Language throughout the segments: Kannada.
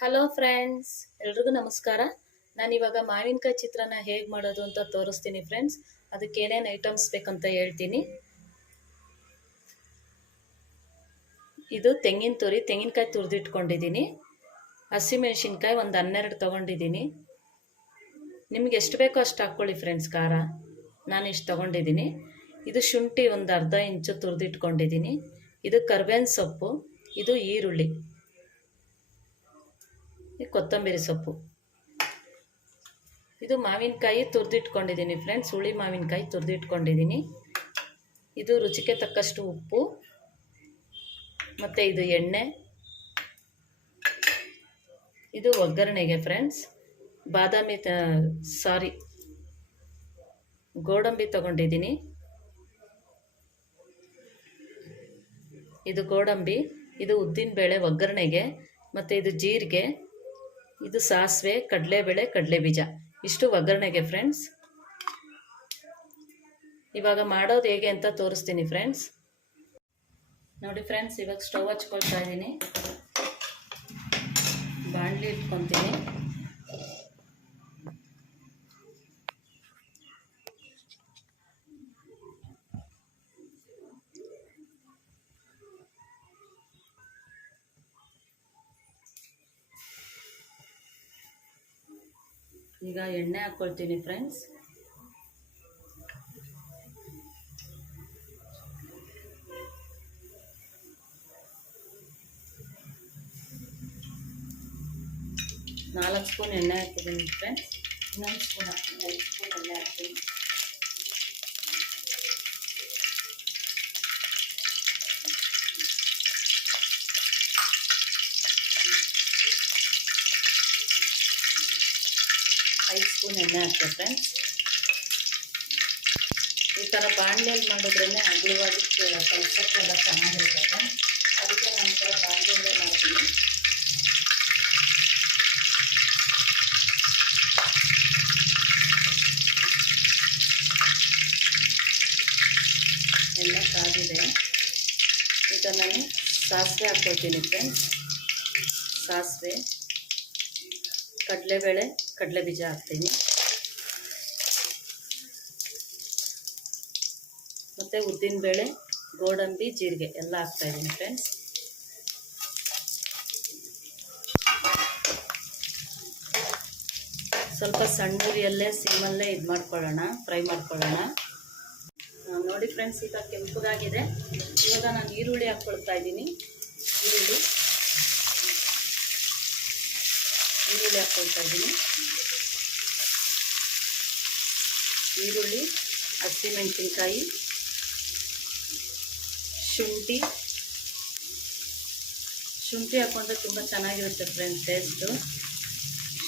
ಹಲೋ ಫ್ರೆಂಡ್ಸ್ ಎಲ್ರಿಗೂ ನಮಸ್ಕಾರ. ನಾನು ಇವಾಗ ಮಾವಿನಕಾಯಿ ಚಿತ್ರಾನ್ನ ಹೇಗೆ ಮಾಡೋದು ಅಂತ ತೋರಿಸ್ತೀನಿ ಫ್ರೆಂಡ್ಸ್ ಅದಕ್ಕೆ ಏನೇನು ಐಟಮ್ಸ್ ಬೇಕಂತ ಹೇಳ್ತೀನಿ. ಇದು ತೆಂಗಿನ ತುರಿ, ತೆಂಗಿನಕಾಯಿ ತುರಿದಿಟ್ಕೊಂಡಿದ್ದೀನಿ. ಹಸಿಮೆಣ್ಸಿನ್ಕಾಯಿ ಒಂದು ಹನ್ನೆರಡು ತೊಗೊಂಡಿದ್ದೀನಿ. ನಿಮ್ಗೆ ಎಷ್ಟು ಬೇಕೋ ಅಷ್ಟು ಹಾಕ್ಕೊಳ್ಳಿ ಫ್ರೆಂಡ್ಸ್ ಖಾರ. ನಾನು ಇಷ್ಟು ತೊಗೊಂಡಿದ್ದೀನಿ. ಇದು ಶುಂಠಿ ಒಂದು ಅರ್ಧ ಇಂಚು ತುರಿದಿಟ್ಕೊಂಡಿದ್ದೀನಿ. ಇದು ಕರ್ಬೇವಿನ ಸೊಪ್ಪು, ಇದು ಈರುಳ್ಳಿ. ಕೊತ್ತಂಬರಿ ಸೊಪ್ಪು. ಇದು ಮಾವಿನಕಾಯಿ ತುರಿದಿಟ್ಕೊಂಡಿದ್ದೀನಿ ಫ್ರೆಂಡ್ಸ್, ಹುಳಿ ಮಾವಿನಕಾಯಿ ತುರಿದಿಟ್ಕೊಂಡಿದ್ದೀನಿ. ಇದು ರುಚಿಗೆ ತಕ್ಕಷ್ಟು ಉಪ್ಪು, ಮತ್ತು ಇದು ಎಣ್ಣೆ. ಇದು ಒಗ್ಗರಣೆಗೆ ಫ್ರೆಂಡ್ಸ್, ಬಾದಾಮಿ ಸಾರಿ, ಗೋಡಂಬಿ ತಗೊಂಡಿದ್ದೀನಿ. ಇದು ಗೋಡಂಬಿ, ಇದು ಉದ್ದಿನಬೇಳೆ ಒಗ್ಗರಣೆಗೆ, ಮತ್ತು ಇದು ಜೀರಿಗೆ. ಇದು ಸಾಸಿವೆ, ಕಡಲೆಬೇಳೆ ಕಡಲೆ ಬೀಜ ಇಷ್ಟು ಒಗ್ಗರಣೆಗೆ ಫ್ರೆಂಡ್ಸ್ ಇವಾಗ ಮಾಡೋದು ಹೇಗೆ ಅಂತ ತೋರಿಸ್ತೀನಿ ಫ್ರೆಂಡ್ಸ್ ನೋಡಿ ಫ್ರೆಂಡ್ಸ್ ಇವಾಗ ಸ್ಟವ್ ಹಚ್ಕೊಳ್ತಾ ಇದ್ದೀನಿ. ಬಾಣಲಿ ಇಟ್ಕೊತೀನಿ. ಈಗ ಎಣ್ಣೆ ಹಾಕ್ಕೊಳ್ತೀನಿ ಫ್ರೆಂಡ್ಸ್ ನಾಲ್ಕು ಸ್ಪೂನ್ ಎಣ್ಣೆ ಹಾಕಿದ್ದೀನಿ ಫ್ರೆಂಡ್ಸ್ ಇನ್ನೊಂದು ಸ್ಪೂನ್ ಹಾಕ್ತೀನಿ ಐದು ಸ್ಪೂನ್ ಎಣ್ಣೆ ಹಾಕ್ತೀನಿ. ಸ್ಪೂನ್ ಎಣ್ಣೆ ಹಾಕ್ತೆ ಫ್ರೆಂಡ್ಸ್ ಈ ಥರ ಬಾಣಲೆಯಲ್ಲಿ ಮಾಡಿದ್ರೇ ಅಗಲವಾಗಿ ಕಲ್ಸಕ್ಕೆಲ್ಲ ಚೆನ್ನಾಗಿರುತ್ತೆ. ಫ್ರೆಂಡ್ಸ್ ಅದಕ್ಕೆ ನಾನು ಈ ಥರ ಬಾಣಲೆಯಲ್ಲೇ ಮಾಡ್ತೀನಿ. ಎಣ್ಣೆ ಕಾದಿದೆ. ಈಗ ನಾನು ಸಾಸಿವೆ ಹಾಕ್ಕೊಳ್ತೀನಿ ಫ್ರೆಂಡ್ಸ್ ಸಾಸಿವೆ, ಕಡಲೆಬೇಳೆ ಕಡಲೆ ಬೀಜ ಹಾಕ್ತೀನಿ. ಮತ್ತು ಉದ್ದಿನಬೇಳೆ ಗೋಡಂಬಿ, ಜೀರಿಗೆ ಎಲ್ಲ ಹಾಕ್ತಾಯಿದ್ದೀನಿ ಫ್ರೆಂಡ್ಸ್ ಸ್ವಲ್ಪ ಸಣ್ಣ ಉರಿಯಲ್ಲೇ ಸಿಮ್ಮಲ್ಲೇ ಇದು ಮಾಡ್ಕೊಳ್ಳೋಣ, ಫ್ರೈ ಮಾಡ್ಕೊಳ್ಳೋಣ. ನೋಡಿ ಫ್ರೆಂಡ್ಸ್ ಈಗ ಕೆಂಪಗಾಗಿದೆ. ಇವಾಗ ನಾನು ಈರುಳ್ಳಿ ಹಾಕ್ಕೊಳ್ತಾ ಇದ್ದೀನಿ. ಈರುಳ್ಳಿ. ಈರುಳ್ಳಿ ಹಾಕ್ಕೊಳ್ತಾ ಇದ್ದೀನಿ. ಈರುಳ್ಳಿ, ಹಸಿಮೆಣಸಿನ್ಕಾಯಿ, ಶುಂಠಿ. ಶುಂಠಿ ಹಾಕ್ಕೊಂಡ್ರೆ ತುಂಬ ಚೆನ್ನಾಗಿರುತ್ತೆ ಫ್ರೆಂಡ್ಸ್ ಟೇಸ್ಟು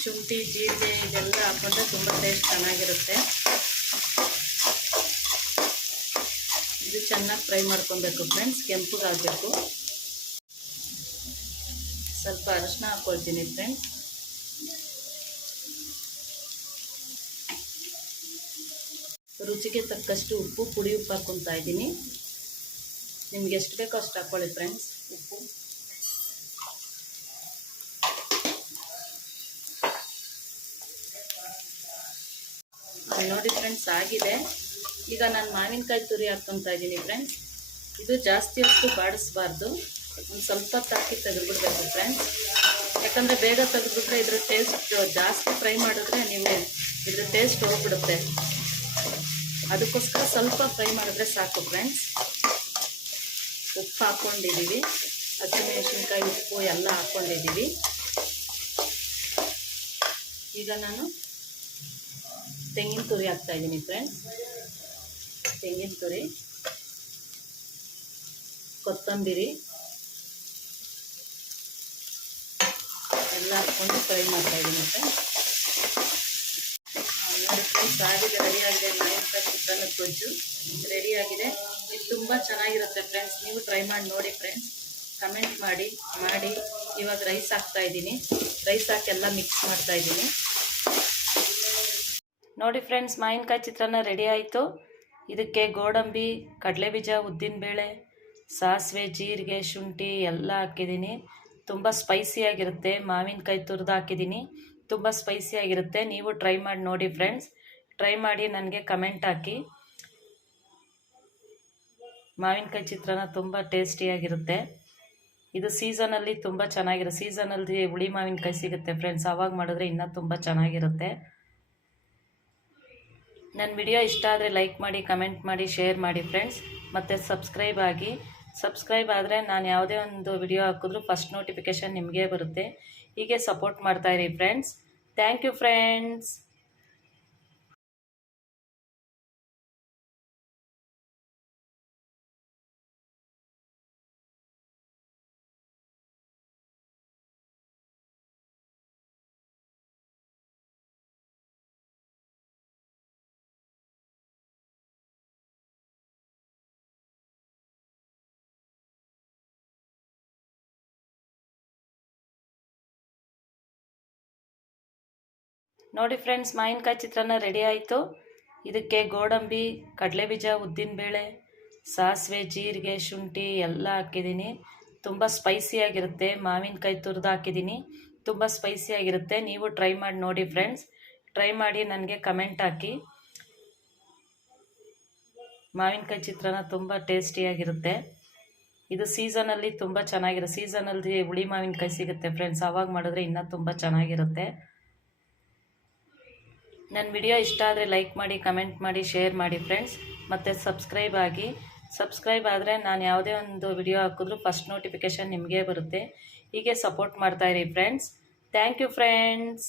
ಶುಂಠಿ, ಜೀರಿಗೆ ಇದೆಲ್ಲ ಹಾಕ್ಕೊಂಡ್ರೆ ತುಂಬ ಟೇಸ್ಟ್ ಚೆನ್ನಾಗಿರುತ್ತೆ. ಇದು ಚೆನ್ನಾಗಿ ಫ್ರೈ ಮಾಡ್ಕೊಬೇಕು ಫ್ರೆಂಡ್ಸ್ ಕೆಂಪಗಾಗಬೇಕು. ಸ್ವಲ್ಪ ಅರಶಿನ ಹಾಕ್ಕೊಳ್ತೀನಿ ಫ್ರೆಂಡ್ಸ್ ರುಚಿಗೆ ತಕ್ಕಷ್ಟು ಉಪ್ಪು, ಪುಡಿ ಉಪ್ಪು ಹಾಕ್ಕೊತಾ ಇದ್ದೀನಿ. ನಿಮ್ಗೆ ಎಷ್ಟು ಬೇಕೋ ಅಷ್ಟು ಹಾಕ್ಕೊಳ್ಳಿ ಫ್ರೆಂಡ್ಸ್ ಉಪ್ಪು. ನೋಡಿ ಫ್ರೆಂಡ್ಸ್ ಆಗಿದೆ. ಈಗ ನಾನು ಮಾವಿನಕಾಯಿ ತುರಿ ಹಾಕ್ಕೊತಾ ಇದ್ದೀನಿ ಫ್ರೆಂಡ್ಸ್ ಇದು ಜಾಸ್ತಿ ಹೊತ್ತು ಬಾಡಿಸ್ಬಾರ್ದು. ಒಂದು ಸ್ವಲ್ಪ ತಾಕಿ ತೆಗೆದುಬಿಡ್ಬೇಕು ಫ್ರೆಂಡ್ಸ್ ಯಾಕಂದರೆ ಬೇಗ ತೆಗೆದುಬಿಟ್ರೆ ಇದ್ರ ಟೇಸ್ಟ್ ಜಾಸ್ತಿ ಫ್ರೈ ಮಾಡಿದ್ರೆ ನಿಮಗೆ ಇದ್ರ ಟೇಸ್ಟ್ ಹೋಗ್ಬಿಡುತ್ತೆ. ಅದಕ್ಕೋಸ್ಕರ ಸ್ವಲ್ಪ ಫ್ರೈ ಮಾಡಿದ್ರೆ ಸಾಕು ಫ್ರೆಂಡ್ಸ್ ಉಪ್ಪು ಹಾಕ್ಕೊಂಡಿದ್ದೀವಿ ಹಸಿಮೆಣಸಿನ್ಕಾಯಿ ಉಪ್ಪು ಎಲ್ಲ ಹಾಕ್ಕೊಂಡಿದ್ದೀವಿ ಈಗ ನಾನು ತೆಂಗಿನ ತುರಿ ಹಾಕ್ತಾ ಇದ್ದೀನಿ ಫ್ರೆಂಡ್ಸ್ ತೆಂಗಿನ ತುರಿ, ಕೊತ್ತಂಬರಿ ಎಲ್ಲ ಹಾಕ್ಕೊಂಡು ಫ್ರೈ ಮಾಡ್ತಾ ಇದ್ದೀನಿ ಫ್ರೆಂಡ್ಸ್ ನೋಡಿ ಸಾರಿಗೆ ರೆಡಿಯಾಗಿದೆ ಮಾವಿನಕಾಯಿ ಚಿತ್ರಾನ್ನದ ಗೊಜ್ಜು ರೆಡಿ ಆಗಿದೆ. ಇದು ತುಂಬ ಚೆನ್ನಾಗಿರುತ್ತೆ ಫ್ರೆಂಡ್ಸ್ ನೀವು ಟ್ರೈ ಮಾಡಿ ನೋಡಿ ಫ್ರೆಂಡ್ಸ್ ಕಮೆಂಟ್ ಮಾಡಿ ಮಾಡಿ. ಇವಾಗ ರೈಸ್ ಹಾಕ್ತಾ ಇದ್ದೀನಿ. ರೈಸ್ ಹಾಕಿ ಎಲ್ಲ ಮಿಕ್ಸ್ ಮಾಡ್ತಾ ಇದ್ದೀನಿ. ನೋಡಿ ಫ್ರೆಂಡ್ಸ್ ಮಾವಿನಕಾಯಿ ಚಿತ್ರಾನ್ನ ರೆಡಿ ಆಯಿತು. ಇದಕ್ಕೆ ಗೋಡಂಬಿ, ಕಡಲೆಬೀಜ, ಉದ್ದಿನಬೇಳೆ, ಸಾಸಿವೆ, ಜೀರಿಗೆ, ಶುಂಠಿ ಎಲ್ಲ ಹಾಕಿದ್ದೀನಿ. ತುಂಬ ಸ್ಪೈಸಿಯಾಗಿರುತ್ತೆ ಮಾವಿನಕಾಯಿ ತುರಿದು ಹಾಕಿದ್ದೀನಿ. ತುಂಬ ಸ್ಪೈಸಿಯಾಗಿರುತ್ತೆ ನೀವು ಟ್ರೈ ಮಾಡಿ ನೋಡಿ ಫ್ರೆಂಡ್ಸ್ ಟ್ರೈ ಮಾಡಿ ನನಗೆ ಕಮೆಂಟ್ ಹಾಕಿ. ಮಾವಿನಕಾಯಿ ಚಿತ್ರಾನ್ನ ತುಂಬ ಟೇಸ್ಟಿಯಾಗಿರುತ್ತೆ ಇದು ಸೀಸನಲ್ಲಿ ತುಂಬ ಚೆನ್ನಾಗಿರೋ ಸೀಸನಲ್ಲಿ ಹುಳಿ ಮಾವಿನಕಾಯಿ ಸಿಗುತ್ತೆ ಫ್ರೆಂಡ್ಸ್ ಆವಾಗ ಮಾಡಿದ್ರೆ ಇನ್ನೂ ತುಂಬ ಚೆನ್ನಾಗಿರುತ್ತೆ. ನನ್ನ ವಿಡಿಯೋ ಇಷ್ಟ ಆದರೆ ಲೈಕ್ ಮಾಡಿ ಕಮೆಂಟ್ ಮಾಡಿ ಶೇರ್ ಮಾಡಿ ಫ್ರೆಂಡ್ಸ್ ಮತ್ತು ಸಬ್ಸ್ಕ್ರೈಬ್ ಆಗಿ. ಸಬ್ಸ್ಕ್ರೈಬ್ ಆದರೆ ನಾನು ಯಾವುದೇ ಒಂದು ವಿಡಿಯೋ ಹಾಕಿದ್ರೂ ಫಸ್ಟ್ ನೋಟಿಫಿಕೇಷನ್ ನಿಮಗೆ ಬರುತ್ತೆ. ಹೀಗೆ ಸಪೋರ್ಟ್ ಮಾಡ್ತಾಯಿರಿ ಫ್ರೆಂಡ್ಸ್ ಥ್ಯಾಂಕ್ ಯು ಫ್ರೆಂಡ್ಸ್ ನೋಡಿ ಫ್ರೆಂಡ್ಸ್ ಮಾವಿನಕಾಯಿ ಚಿತ್ರಾನ್ನ ರೆಡಿ ಆಯಿತು. ಇದಕ್ಕೆ ಗೋಡಂಬಿ, ಕಡಲೆಬೀಜ ಉದ್ದಿನಬೇಳೆ ಸಾಸಿವೆ, ಜೀರಿಗೆ, ಶುಂಠಿ ಎಲ್ಲ ಹಾಕಿದ್ದೀನಿ. ತುಂಬ ಸ್ಪೈಸಿಯಾಗಿರುತ್ತೆ ಮಾವಿನಕಾಯಿ ತುರಿದು ಹಾಕಿದ್ದೀನಿ. ತುಂಬ ಸ್ಪೈಸಿಯಾಗಿರುತ್ತೆ ನೀವು ಟ್ರೈ ಮಾಡಿ ನೋಡಿ ಫ್ರೆಂಡ್ಸ್ ಟ್ರೈ ಮಾಡಿ ನನಗೆ ಕಮೆಂಟ್ ಹಾಕಿ. ಮಾವಿನಕಾಯಿ ಚಿತ್ರಾನ್ನ ತುಂಬ ಟೇಸ್ಟಿಯಾಗಿರುತ್ತೆ ಇದು ಸೀಸನಲ್ಲಿ ತುಂಬ ಚೆನ್ನಾಗಿರುತ್ತೆ ಸೀಸನಲ್ಲಿ ಹುಳಿ ಮಾವಿನಕಾಯಿ ಸಿಗುತ್ತೆ ಫ್ರೆಂಡ್ಸ್ ಆವಾಗ ಮಾಡಿದ್ರೆ ಇನ್ನೂ ತುಂಬ ಚೆನ್ನಾಗಿರುತ್ತೆ. ನನ್ನ ವಿಡಿಯೋ ಇಷ್ಟ ಆದರೆ ಲೈಕ್ ಮಾಡಿ, ಕಮೆಂಟ್ ಮಾಡಿ, ಶೇರ್ ಮಾಡಿ ಫ್ರೆಂಡ್ಸ್. ಮತ್ತು ಸಬ್ಸ್ಕ್ರೈಬ್ ಆಗಿ. ಸಬ್ಸ್ಕ್ರೈಬ್ ಆದರೆ ನಾನು ಯಾವುದೇ ಒಂದು ವಿಡಿಯೋ ಹಾಕಿದ್ರೂ ಫಸ್ಟ್ ನೋಟಿಫಿಕೇಷನ್ ನಿಮಗೆ ಬರುತ್ತೆ. ಹೀಗೆ ಸಪೋರ್ಟ್ ಮಾಡ್ತಾಯಿರಿ ಫ್ರೆಂಡ್ಸ್. Thank you friends.